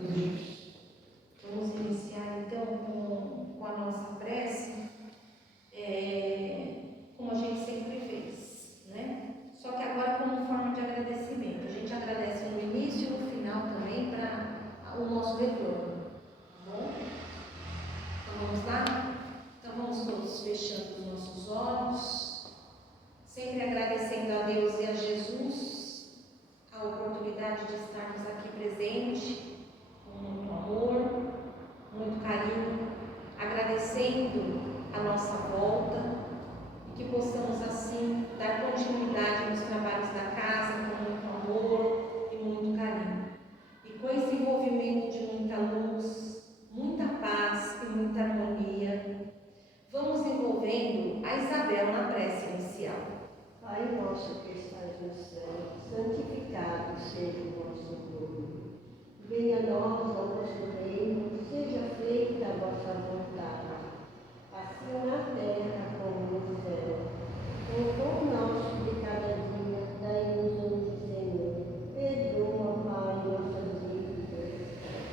Vamos iniciar então com a nossa prece, como a gente sempre fez, né? Só que agora como forma de agradecimento. A gente agradece no início e no final também para o nosso retorno, tá bom? Então vamos lá? Então vamos todos fechando os nossos olhos, sempre agradecendo a Deus e a Jesus a oportunidade de estarmos aqui presentes, com muito amor, muito carinho, agradecendo a nossa volta e que possamos assim dar continuidade nos trabalhos da casa com muito amor e muito carinho. E com esse envolvimento de muita luz, muita paz e muita harmonia, vamos envolvendo a Isabel na prece inicial. Pai nosso que estás no céu, santificado seja o vosso nome. Venha a nós o vosso reino, seja feita a vossa vontade, assim na terra como no céu. O pão nosso de cada dia, dai-nos hoje, Senhor. Perdoa, Pai, nossas dívidas,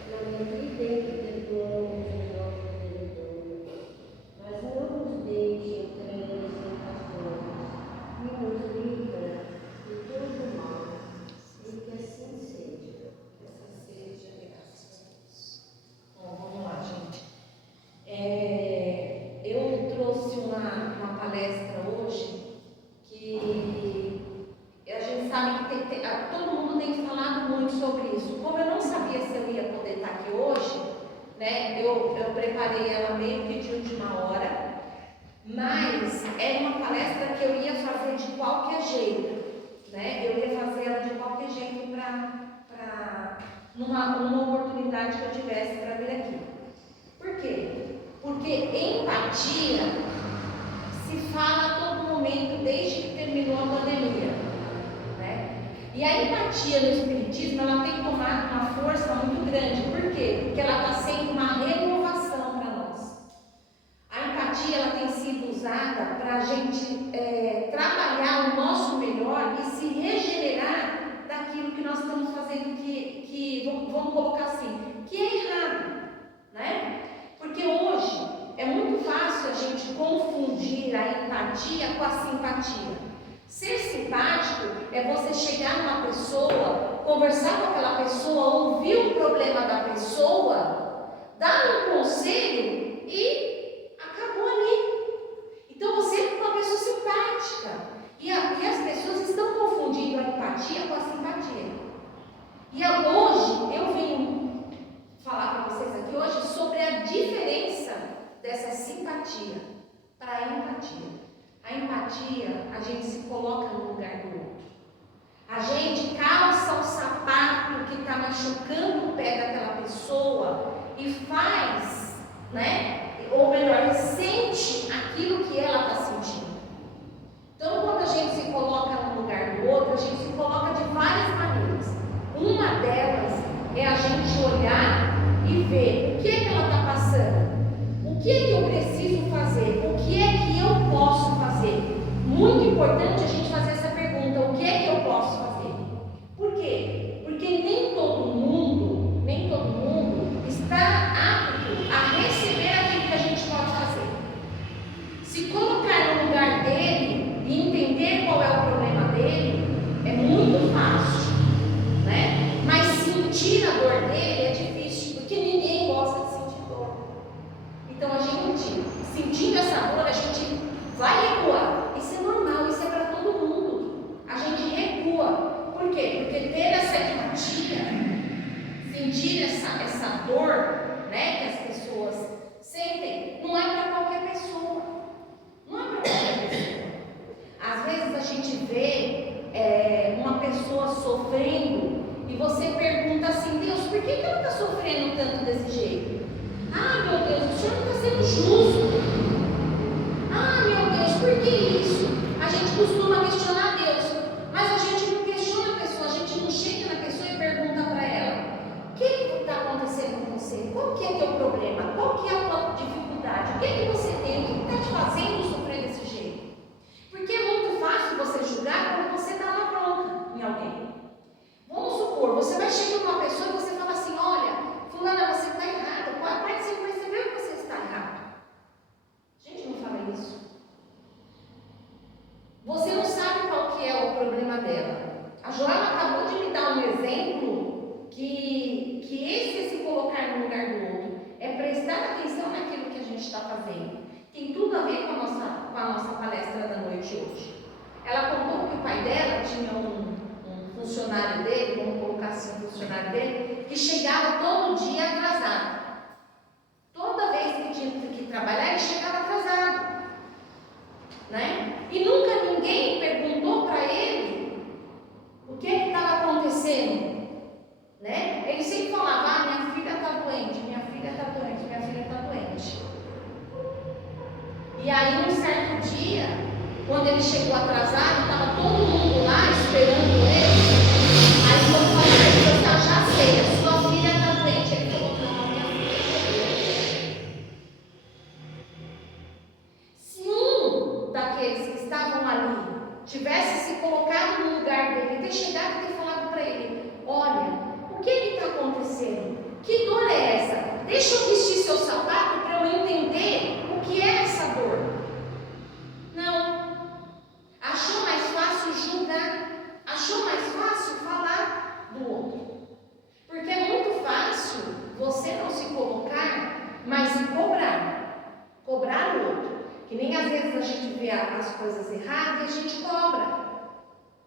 na medida em que perdoamos os nossos devedores. Mas não nos deixe entrar em tentações, e nos livra de todo mal, e que assim seja. Bom, vamos lá, gente. Eu trouxe uma palestra hoje que a gente sabe que todo mundo tem falado muito sobre isso. Como eu não sabia se eu ia poder estar aqui hoje, né, eu preparei ela meio que de última hora, mas era uma palestra que eu ia fazer de qualquer jeito, né? Eu ia fazer ela de qualquer jeito numa oportunidade que eu tivesse para vir aqui. Por quê? Porque empatia se fala a todo momento desde que terminou a pandemia, né? E a empatia no Espiritismo, ela tem tomado uma força muito grande. Por quê? Porque ela está sendo uma renovação para nós. A empatia, ela tem sido usada para a gente trabalhar o nosso melhor e se regenerar daquilo que nós estamos fazendo vamos colocar assim, que é errado, né? Porque hoje é muito fácil a gente confundir a empatia com a simpatia. Ser simpático é você chegar numa pessoa, conversar com aquela pessoa, ouvir o problema da pessoa, dar um conselho e acabou ali. Então você é uma pessoa simpática. E as pessoas estão confundindo a empatia com a simpatia. E hoje eu vim falar para vocês aqui hoje sobre a diferença dessa simpatia para a empatia. A empatia, a gente se coloca no lugar do outro. A gente calça o sapato que está machucando o pé daquela pessoa e faz, né? Ou melhor, sente aquilo que ela está sentindo. Então, quando a gente se coloca no lugar do outro, a gente se coloca de várias maneiras. Uma delas é a gente olhar e ver o que é que ela está passando, o que é que eu preciso fazer, o que é que eu posso fazer. Muito importante a gente fazer essa pergunta: o que é que eu posso fazer? Por quê? Porque nem todo mundo está apto a receber aquilo que a gente pode fazer. Se colocar no lugar dele e entender qual é o problema dele é muito fácil, né? Mas sentir a dor dele é difícil, porque ninguém gosta de sentir dor. Então a gente, sentindo essa dor, a gente vai recuar. Isso é normal, isso é para todo mundo. A gente recua. Por quê? Porque ter essa empatia, sentir essa dor, né, que as pessoas sentem, não é para qualquer pessoa. Não é para qualquer pessoa. Às vezes a gente vê uma pessoa sofrendo e você pergunta assim: Deus, por que ela está sofrendo tanto desse jeito? Ah, meu Deus, o Senhor não está sendo justo. Ah, meu Deus, por que isso? A gente costuma questionar Deus, mas a gente não questiona a pessoa, a gente não chega na pessoa e pergunta para ela: o que está acontecendo com você? Qual que é o teu problema? Qual que é a tua dificuldade? O que é que você tem? O que está te fazendo sofrer desse jeito? Porque é muito fácil você julgar quando você dá uma bronca em alguém. Vamos supor, você vai chegar numa pessoa e você fala assim: olha, que esse é se colocar no lugar do outro, é prestar atenção naquilo que a gente está fazendo. Tem tudo a ver com a nossa palestra da noite hoje. Ela contou que o pai dela tinha um funcionário dele, vamos colocar assim, um funcionário dele, que chegava todo dia atrasado. Toda vez que tinha que trabalhar, ele chegava atrasado, né? E nunca ninguém perguntou para ele o que estava acontecendo, né? Ele sempre falava: minha filha está doente, minha filha está doente, minha filha está doente. E aí, um certo dia, quando ele chegou atrasado, estava todo mundo lá esperando ele. Aí, quando falou para ele: eu já sei, a sua filha está doente. Ele falou: não, minha filha está doente. Se um daqueles que estavam ali tivesse se colocado no lugar dele, ter chegado e ter falado para ele: olha, o que está acontecendo? Que dor é essa? Deixa eu vestir seu sapato para eu entender o que é essa dor. Não. Achou mais fácil julgar. Achou mais fácil falar do outro. Porque é muito fácil você não se colocar, mas se cobrar. Cobrar o outro. Que nem às vezes a gente vê as coisas erradas e a gente cobra.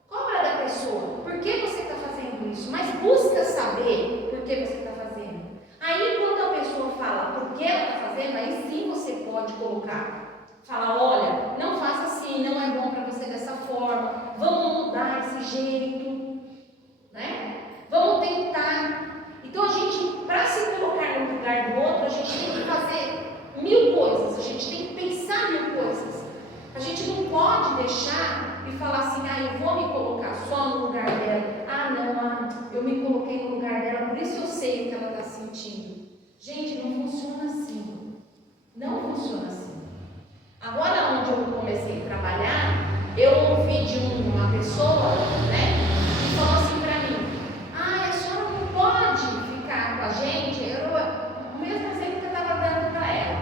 Cobra da pessoa. Por que você está fazendo isso? Mas busca saber por que você está fazendo. Aí quando a pessoa fala por que ela está fazendo, aí sim você pode colocar. Fala: olha, não faça assim, não é bom para você dessa forma. Vamos mudar esse jeito, né? Vamos tentar. Então a gente, para se colocar no lugar do outro, a gente tem que fazer 1000 coisas. A gente tem que pensar 1000 coisas. A gente não pode deixar e falar assim: eu vou me colocar só no lugar dela. Não, eu me coloquei no lugar dela, por isso eu sei o que ela está sentindo. Gente, não funciona assim. Não funciona assim. Agora, onde eu comecei a trabalhar, eu ouvi de uma pessoa, né, que falou assim para mim: a senhora não pode ficar com a gente. O mesmo exemplo que eu estava dando para ela.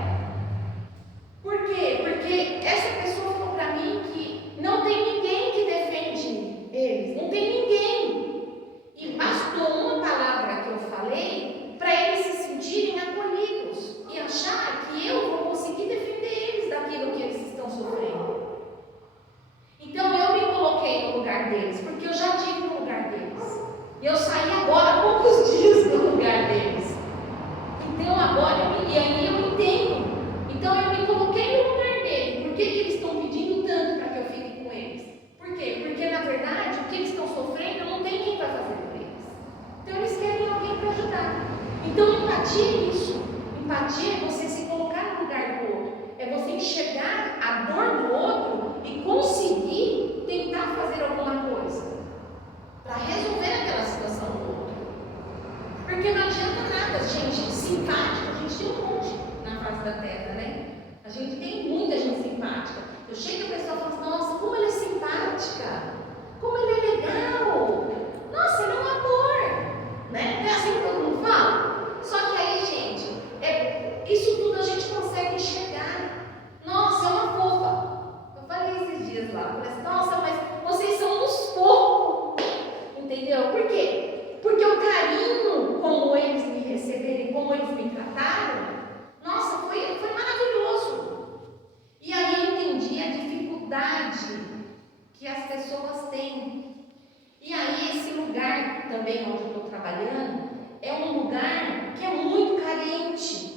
Por quê? Porque essa pessoa falou para mim que não tem ninguém que defende eles, não tem ninguém. E bastou uma palavra que eu falei para eles se sentirem acolhidos e achar que eu vou conseguir defender eles daquilo que eles estão sofrendo. Então eu me coloquei no lugar deles, porque eu já estive no lugar deles. E eu saí agora há poucos dias do lugar deles. Então agora, e aí eu entendo. Então eu me coloquei no lugar deles. Por que eles estão pedindo tanto para que eu fique com eles? Por quê? Porque na verdade o que eles estão sofrendo não tem quem vai fazer por eles. Então eles querem alguém para ajudar. Então empatia é isso. Empatia é você se colocar no lugar do outro. É você enxergar a dor do outro e conseguir tentar fazer alguma coisa para resolver aquela situação do outro. Porque não adianta nada, gente, simpática, a gente tem um monte na face da terra, né? A gente tem muita gente simpática. Eu chego e a pessoa fala assim: nossa, como ela é simpática, como ela é legal, nossa, ela é um amor, né? Não é assim que todo mundo fala? Só que aí, gente, isso tudo a gente consegue enxergar. Nossa, é uma fofa. Eu falei esses dias lá, falei assim: nossa, mas vocês são uns fofos. Entendeu? Por quê? Porque o carinho, como eles me receberam, como eles me trataram, nossa, foi maravilhoso. E aí eu entendi a dificuldade que as pessoas têm. E aí esse lugar também onde eu estou trabalhando é um lugar que é muito carente.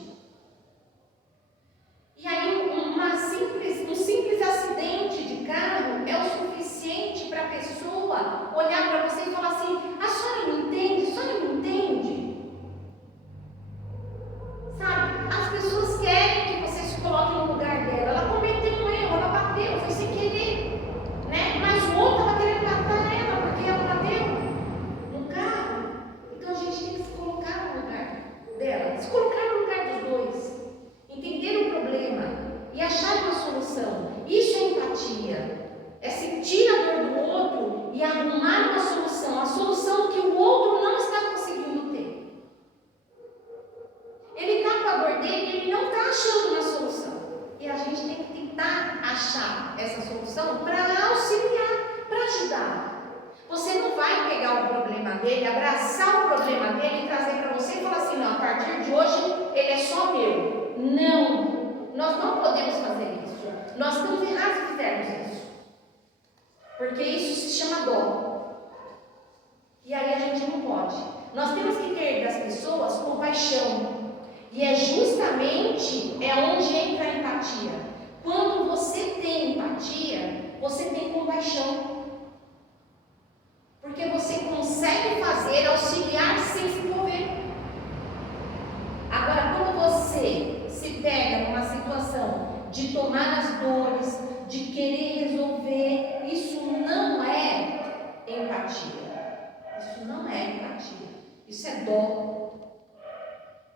E aí um simples acidente de carro é o suficiente para a pessoa olhar para você e falar assim: a senhora me entende? A senhora me entende? Sabe? As pessoas querem que você se coloque no lugar dela. Ela cometeu um erro, ela bateu, foi sem querer, né? Mas o outro estava querendo matar ela porque ela bateu no carro. Então a gente tem que se colocar no lugar dela, se colocar no lugar dos dois, entender o problema e achar uma solução. Isso é empatia. É sentir a dor do outro e arrumar uma solução. A solução que o outro não está conseguindo ter. Ele está com a dor dele e ele não está achando uma solução. E a gente tem que tentar achar essa solução para auxiliar, para ajudar. Você não vai pegar o problema dele, abraçar o problema dele e trazer para você nós não podemos fazer isso. Nós estamos errados se fizermos isso. Porque isso se chama dó. E aí a gente não pode. Nós temos que ter das pessoas compaixão. E é justamente onde entra a empatia. Quando você tem empatia, você tem compaixão. Porque você consegue fazer, auxiliar sem se envolver. Agora, quando você se pega numa situação de tomar as dores, de querer resolver, isso não é empatia. Isso não é empatia. Isso é dó.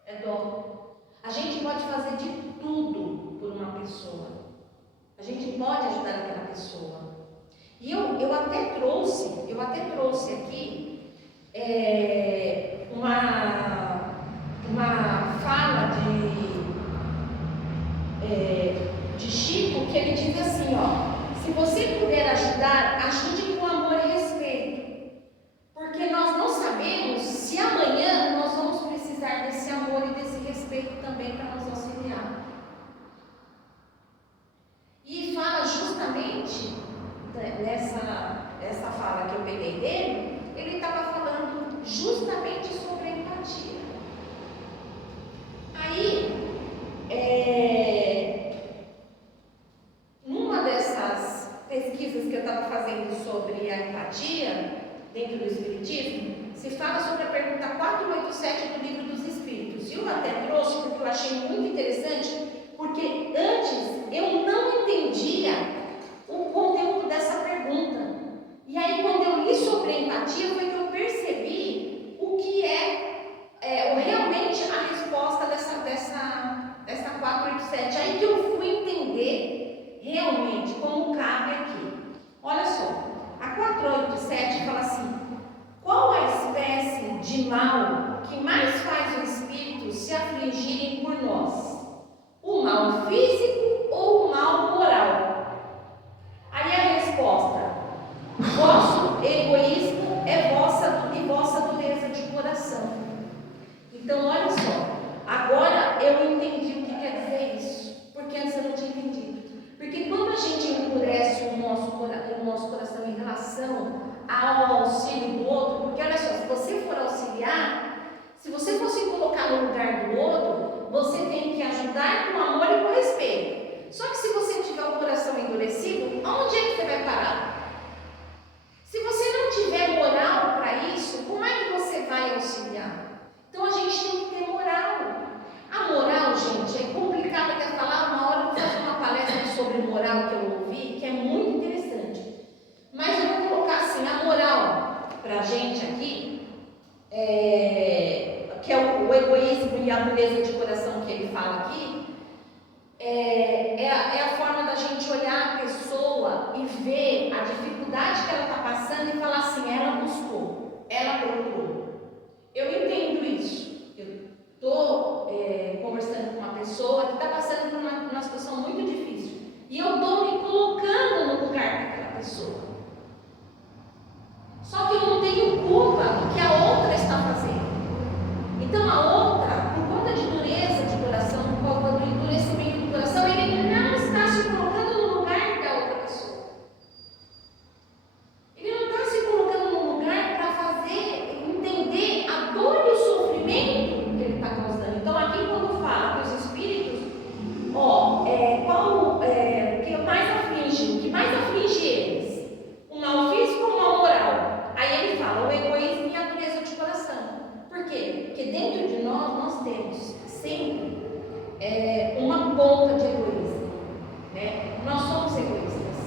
É dó. A gente pode fazer de tudo por uma pessoa. A gente pode ajudar aquela pessoa. E eu até trouxe aqui uma fala de Chico, que ele diz assim, ó: se você puder ajudar, ajude com amor e respeito, porque nós não sabemos se amanhã nós vamos precisar desse amor e desse respeito também para nos auxiliar. E fala justamente nessa fala que eu peguei dele, ele estava falando justamente sobre a empatia. Aí, numa dessas pesquisas que eu estava fazendo sobre a empatia dentro do Espiritismo, se fala sobre a pergunta 487 do Livro dos Espíritos. E eu até trouxe porque eu achei muito interessante, porque antes eu não entendia o conteúdo dessa pergunta. E aí, quando eu li sobre a empatia, foi que eu percebi o que realmente a resposta dessa 487. Aí que eu fui entender realmente como cabe aqui. Olha só, a 487 fala assim: qual a espécie de mal que mais faz os espíritos se afligirem por nós? O mal físico ou o mal moral? Aí a resposta: vosso egoísmo é vossa dureza de coração. Então, olha só, agora eu entendi o que quer dizer isso, porque antes eu não tinha entendido. Porque quando a gente endurece o nosso coração em relação ao auxílio do outro, porque olha só, se você for auxiliar, se você for se colocar no lugar do outro, você tem que ajudar com amor e com respeito. Só que se você tiver o coração endurecido, aonde é que você vai parar? Se você não tiver moral para isso, como é que você vai auxiliar? Então a gente tem que ter moral. A moral, gente, é complicado até falar. Uma hora eu vou fazer uma palestra sobre moral que eu ouvi, que é muito interessante. Mas eu vou colocar assim, a moral para a gente aqui, que é o egoísmo e a dureza de coração que ele fala aqui, é a forma da gente olhar a pessoa e ver a dificuldade que ela está passando e falar assim: ela buscou, ela procurou. Eu entendo isso. Eu estou conversando com uma pessoa que está passando por uma situação muito difícil e eu estou me colocando no lugar daquela pessoa. Só que eu não tenho culpa do que a outra está fazendo. Então a outra, por conta de dureza de coração, por conta do endurecimento do coração, ele não está se colocando no lugar da outra pessoa. Ele não está se colocando no lugar para fazer entender a dor e o sofrimento que ele está causando. Então aqui quando fala que os espíritos, o que mais aflige eles? O mal físico ou o mal moral? Aí ele fala o egoísmo e a dureza de coração. Por quê? Porque dentro de nós temos sempre uma ponta de egoísmo, né? Nós somos egoístas,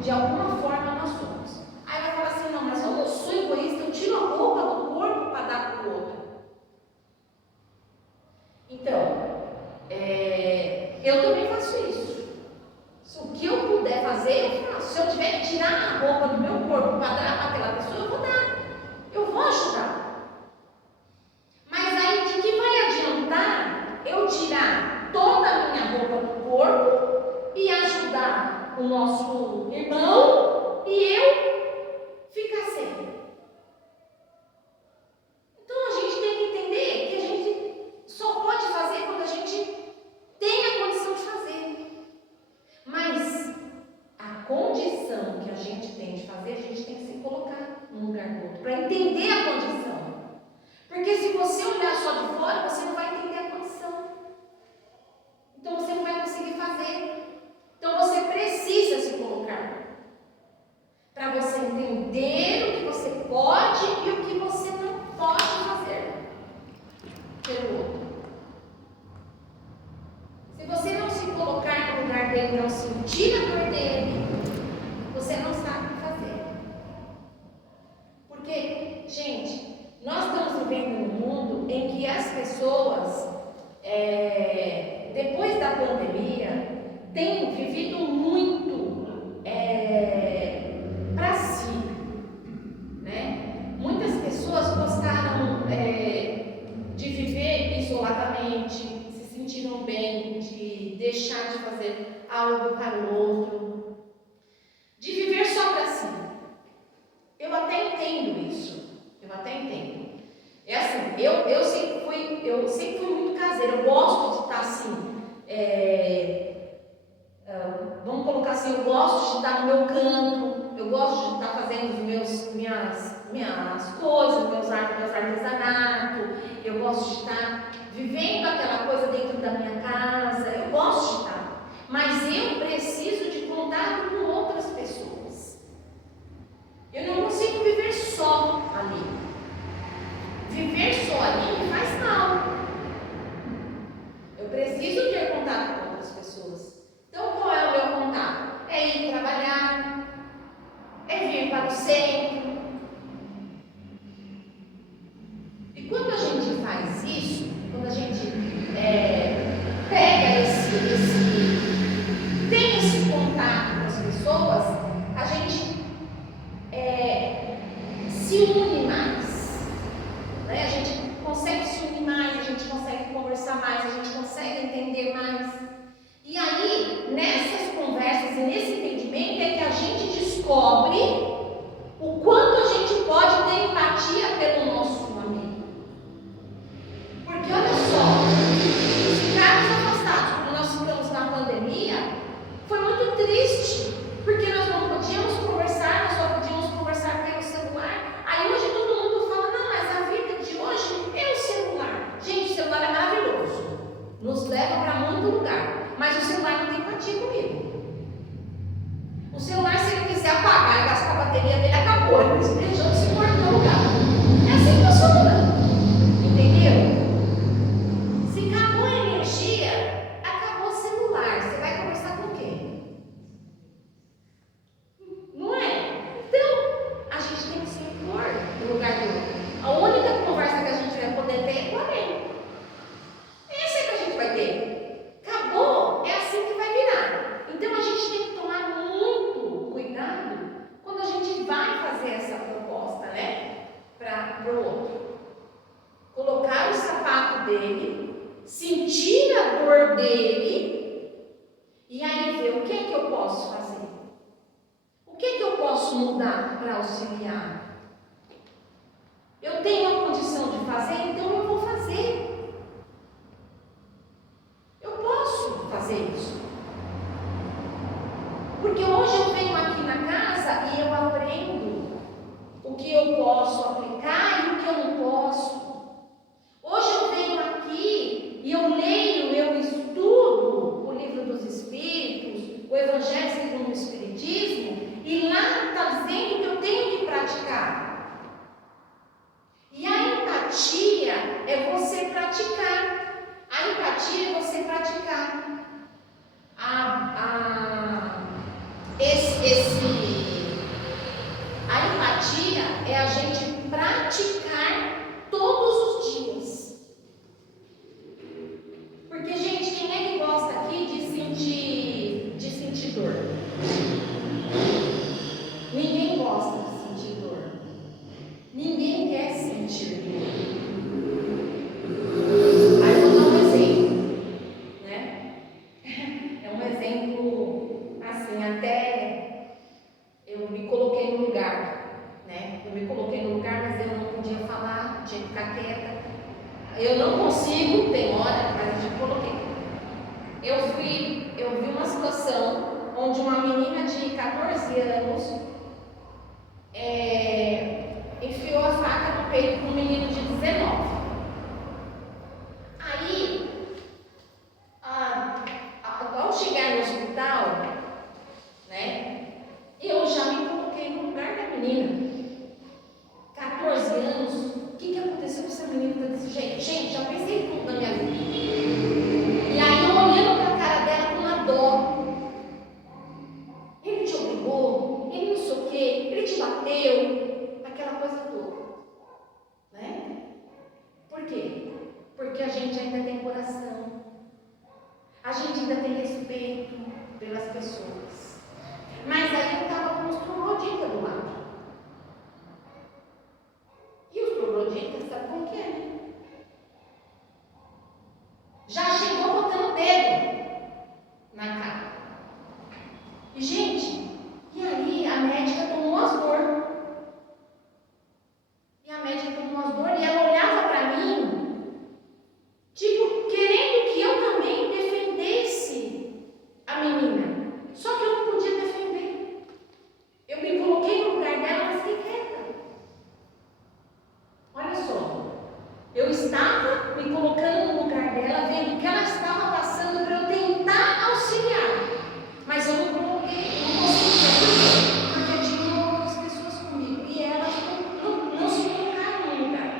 de alguma forma nós somos. Aí vai falar assim: não, mas eu não sou egoísta, eu tiro a roupa do corpo para dar para o outro. Então, eu também faço isso. O que eu puder fazer, eu faço. Se eu tiver que tirar a roupa do meu corpo para dar para aquela pessoa, eu vou dar. Eu vou ajudar. Mas aí de que vai adiantar eu tirar toda a minha roupa do corpo e ajudar o nosso irmão e eu ficar sem? Então a gente tem que entender que a gente só pode fazer quando a gente tem a condição de fazer. fazer, a gente tem que se colocar num lugar do outro, para entender a condição. Porque se você olhar só de fora, você não vai entender a condição. Então você não vai conseguir fazer. Então você precisa se colocar. Para você entender o que você pode e o que você não pode fazer pelo outro. Se você não se colocar no lugar dele, não sentir a dor dele, você não sabe o que fazer. Porque, gente, nós estamos vivendo num mundo em que as pessoas, depois da pandemia, têm vivido muito para si, né? Muitas pessoas gostaram de viver isoladamente, se sentiram bem, de deixar de fazer algo para o outro, de viver só para si. Eu até entendo isso, eu até entendo. É assim, eu sempre fui muito caseira, eu gosto de estar assim, vamos colocar assim, eu gosto de estar no meu canto, eu gosto de estar fazendo minhas coisas, meus artesanatos, eu gosto de estar vivendo aquela coisa dentro da minha casa, eu gosto de estar, mas eu preciso de contato com outras pessoas. Eu não consigo viver só ali. Viver só ali me faz mal. Eu preciso ter contato com outras pessoas. Então, qual é o meu contato? É ir trabalhar, é vir para o centro. E quando a gente faz isso, quando a gente pega tem esse contato com as pessoas, a gente se une mais, né? A gente consegue se unir mais, a gente consegue conversar mais, a gente consegue entender mais. E aí, nessas conversas e nesse entendimento é que a gente descobre o quanto a gente pode ter empatia pelo nosso amigo. Porque olha só, ficarmos afastados como nós ficamos na pandemia foi muito triste, porque nós não podíamos conversar, nós só podíamos conversar pelo celular. Aí hoje todo mundo fala, não, mas a vida de hoje é o celular. Gente, o celular é maravilhoso, nos leva para muito lugar, mas o celular não tem empatia comigo. O celular, se ele quiser apagar e gastar a bateria dele, acabou, ele deixou de se pôr no lugar. É assim que funciona, entendeu? Se acabou a energia, acabou o celular, você vai conversar com quem? Não é? Então, a gente tem que se impor no lugar do outro. A única conversa que a gente vai poder ter é com alguém. Essa é que a gente vai ter. Acabou, é assim que vai virar. Então, a gente tem que tomar muito cuidado quando a gente vai fazer essa proposta, né? Para o outro. Colocar o sapato dele, sentir a dor dele e aí ver o que é que eu posso fazer. O que é que eu posso mudar para auxiliar? Eu tenho a condição de fazer, então eu vou fazer. Eu posso fazer isso. Porque hoje eu venho aqui na casa e eu aprendo o que eu posso aplicar e o que eu não posso. Hoje eu venho aqui e eu leio, eu estudo o livro dos Espíritos, o Evangelho segundo o Espiritismo, e lá está dizendo que eu tenho que praticar. E a empatia é você praticar. A empatia é você praticar. A empatia é a gente praticar todos os dias. Porque, gente, quem é que gosta aqui de sentir dor? Ninguém gosta de sentir dor. Ninguém quer sentir dor. Aí eu vou dar um exemplo, né? É um exemplo, assim, até eu me coloquei no lugar, né? Eu me coloquei no lugar, mas eu não podia falar, tinha que ficar quieta. Eu não consigo, tem hora, mas eu me coloquei. Eu vi uma situação onde uma menina de 14 anos enfiou a faca no peito de um menino de 19. Aí, ao chegar no hospital, né, eu já me coloquei no lugar da menina. 14 anos, o que aconteceu com essa menina que tá desse jeito? Gente, já pensei tudo na minha vida. E aí eu olhando para a cara dela com uma dó. Ele te obrigou, ele não sei o quê, ele te bateu, aquela coisa toda. Né? Por quê? Porque a gente ainda tem coração. A gente ainda tem respeito pelas pessoas. Mas aí eu estava com os trogloditas do lado. E os trogloditas, sabe como que é? Já chegou botando o dedo na cara. E, gente, e aí a médica tomou as dores. E a médica tomou as dores e ela olhava para mim, tipo, querendo que eu também defendesse a menina. Só que eu não podia defender. Eu me coloquei no lugar dela, mas fiquei quieta. Olha só, eu estava me colocando no lugar dela, vendo o que ela estava passando para eu tentar auxiliar. Mas eu não coloquei, não consegui, porque tinha outras pessoas comigo e elas não se colocaram no lugar.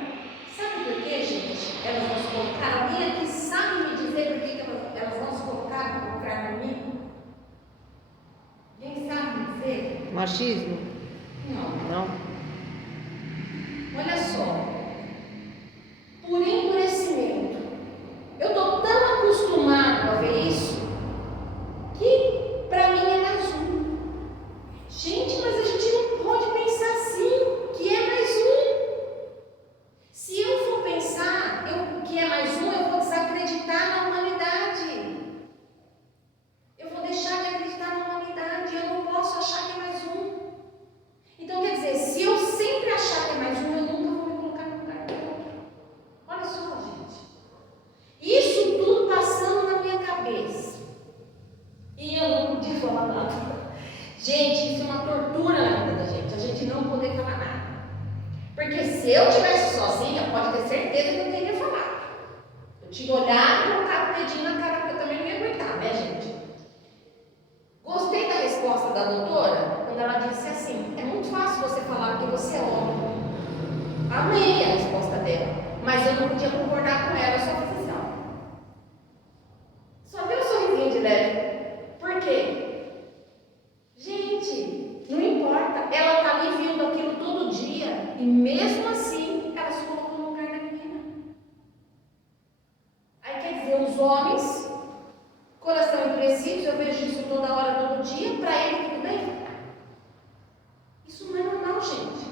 Sabe por quê, gente? Elas não se colocaram. Alguém aqui sabe me dizer por que elas não se colocaram no lugar de mim? Alguém sabe me dizer? Machismo? Não. Olha só, por endurecimento. Eu estou tão acostumado a ver isso que para mim é mais um. Gente, mas a gente não pode pensar assim, que é mais um. Se eu for pensar que é mais um, eu vou desacreditar na humanidade. Eu vou deixar de acreditar na humanidade. Eu não posso achar que é mais um. Então, quer dizer, se eu sempre achar que é mais um, eu nunca vou me colocar no lugar do outro. Olha só, gente. Isso tudo passando na minha cabeça. E eu não podia falar nada. Gente, isso é uma tortura na vida da gente. A gente não poder falar nada. Porque se eu estivesse sozinha, pode ter certeza que eu teria falado. Eu tinha olhado e colocado o dedinho na cara, porque eu também não ia aguentar, né, gente? Gostei da resposta da doutora, quando ela disse assim: é muito fácil você falar porque você é homem. Amei a resposta dela, mas eu não podia concordar com ela, eu só fiz assim, ó. Só deu um sorrisinho de leve. Por quê? Gente, não importa, ela está ali vendo aquilo todo dia, e mesmo assim, ela se colocou no lugar da menina. Aí quer dizer, os homens, coração endurecido, eu vejo isso toda hora, todo dia, para ele tudo bem? Isso não é normal, gente.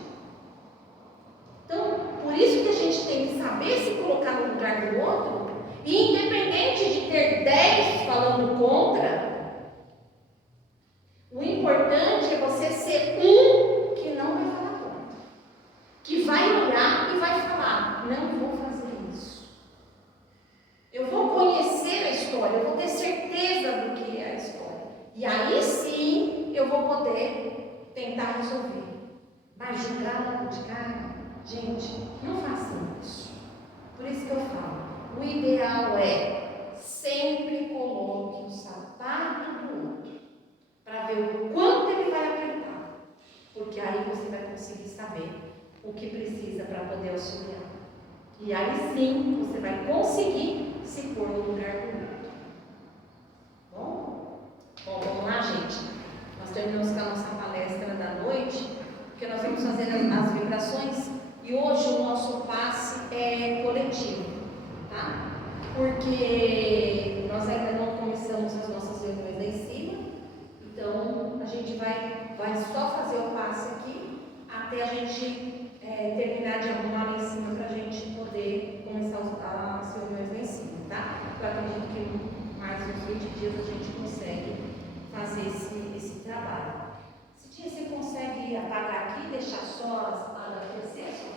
Então, por isso que a gente tem que saber se colocar no lugar do outro, e independente de ter 10 falando contra, o importante é você ser um que não vai falar contra, que vai olhar e vai falar: não vou fazer isso. Eu vou conhecer a história, eu vou ter certeza do que é a história. E aí sim eu vou poder tentar resolver. Mas julgar logo de cara, gente, não façam isso. Por isso que eu falo, o ideal é sempre coloque o sapato do outro, para ver o quanto ele vai apertar. Porque aí você vai conseguir saber o que precisa para poder auxiliar. E aí sim você vai conseguir se pôr no lugar do outro. Bom, vamos lá, gente. Nós terminamos com a nossa palestra da noite, porque nós vamos fazer as vibrações, e hoje o nosso passe é coletivo, tá? Porque nós ainda não começamos as nossas reuniões lá em cima, então a gente vai só fazer o passe aqui, até a gente terminar de arrumar lá em cima, para a gente poder começar as reuniões lá em cima, tá? Eu acredito que mais uns 20 dias a gente consegue fazer esse trabalho. Esse dia você consegue apagar aqui e deixar só a terceira?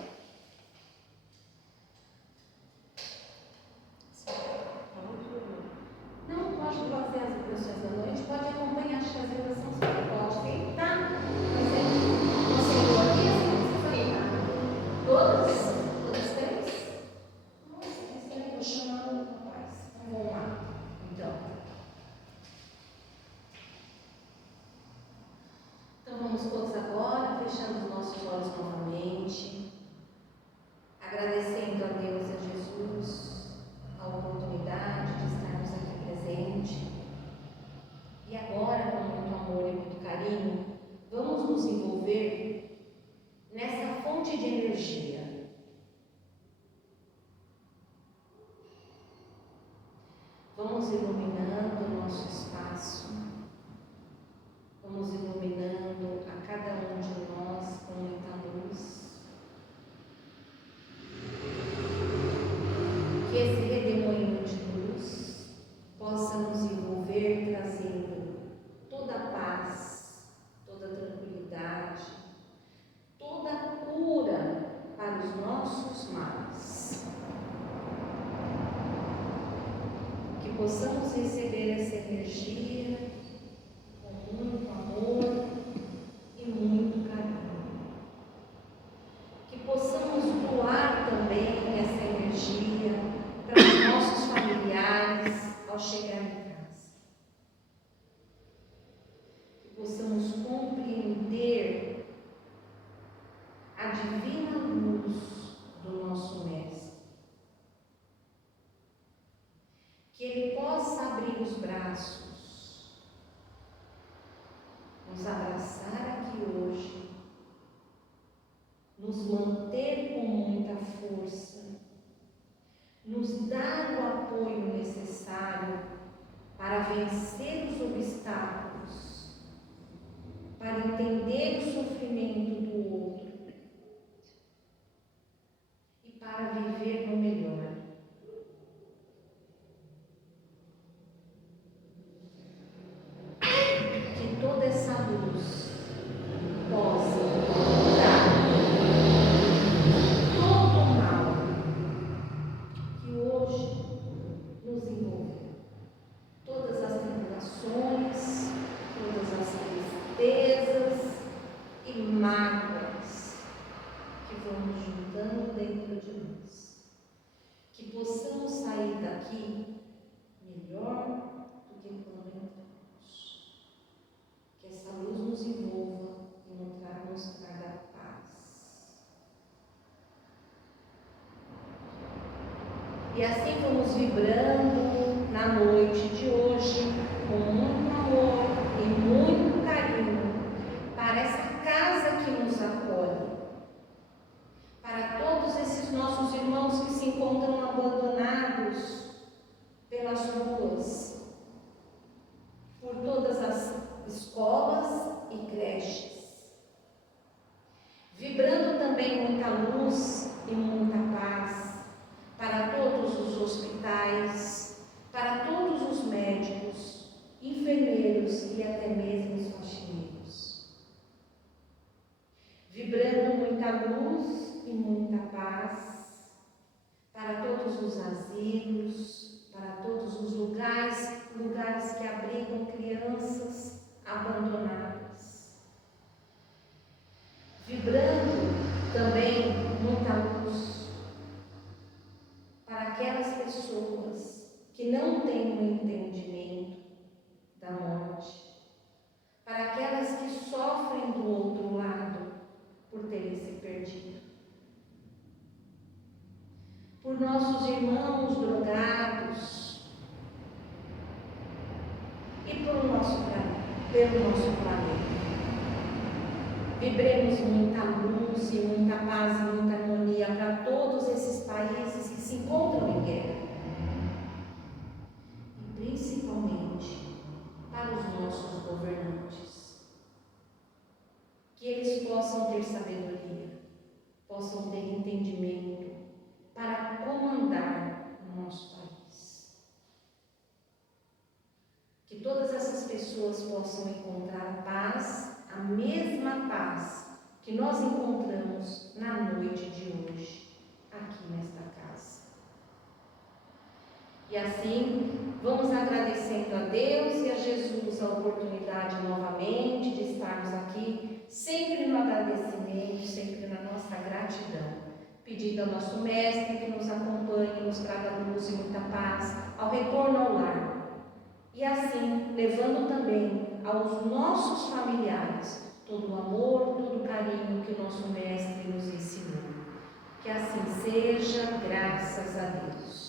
Não pode fazer as vibrações da noite, pode acompanhar as vibrações, pode sentar, você aqui. Vamos lá. Então vamos todos agora, fechando os nossos olhos novamente, agradecendo a Deus e a Jesus a oportunidade de estarmos aqui presente. E agora, com muito amor e muito carinho, vamos nos envolver nessa fonte de energia. Vamos iluminando o nosso espaço, vamos iluminando a cada um de nós com muita luz. Que esse redemoinho de luz possa nos envolver, trazendo toda a paz, toda a tranquilidade, toda a cura para os nossos males. Que possamos receber essa energia com muito amor e muito carinho. Que possamos doar também essa energia para os nossos familiares ao chegar em casa. Que possamos compreender a divina luz do nosso Mestre. Que Ele possa abrir os braços, nos abraçar aqui hoje, nos manter com muita força, nos dar o apoio necessário para vencer os obstáculos, para entender o sofrimento do outro e para viver no melhor. Que toda essa luz possa curar todo o mal que hoje nos envolveu. Todas as tribulações, todas as tristezas e mágoas que vamos juntando dentro de nós. Que possamos sair daqui melhor do que quando entramos. Que essa luz nos envolva e nos traga paz. E assim vamos vibrando na noite de hoje, com muito amor e muito carinho, para essa casa que nos acolhe, para todos esses nossos irmãos que se encontram abandonados pelas ruas, por todas as escolas e creches, vibrando também muita luz e muita paz para todos os hospitais, para todos os médicos, enfermeiros e até mesmo os faxineiros. Vibrando muita luz e muita paz para todos os asilos, para todos os lugares que abrigam crianças abandonadas. Vibrando também muita luz para aquelas pessoas que não têm um entendimento da morte, para aquelas que sofrem do outro lado por terem se perdido, por nossos irmãos drogados e pelo nosso planeta. Vibremos muita luz e muita paz e muita harmonia para todos esses países que se encontram em guerra. E principalmente para os nossos governantes. Que eles possam ter sabedoria, possam ter entendimento para comandar o nosso país. Que todas essas pessoas possam encontrar paz, a mesma paz que nós encontramos na noite de hoje, aqui nesta casa. E assim, vamos agradecendo a Deus e a Jesus a oportunidade novamente de estarmos aqui, sempre no agradecimento, sempre na nossa gratidão, pedindo ao nosso Mestre que nos acompanhe, nos traga luz e muita paz ao retorno ao lar. E assim, levando também aos nossos familiares todo o amor, todo o carinho que o nosso Mestre nos ensinou. Que assim seja, graças a Deus.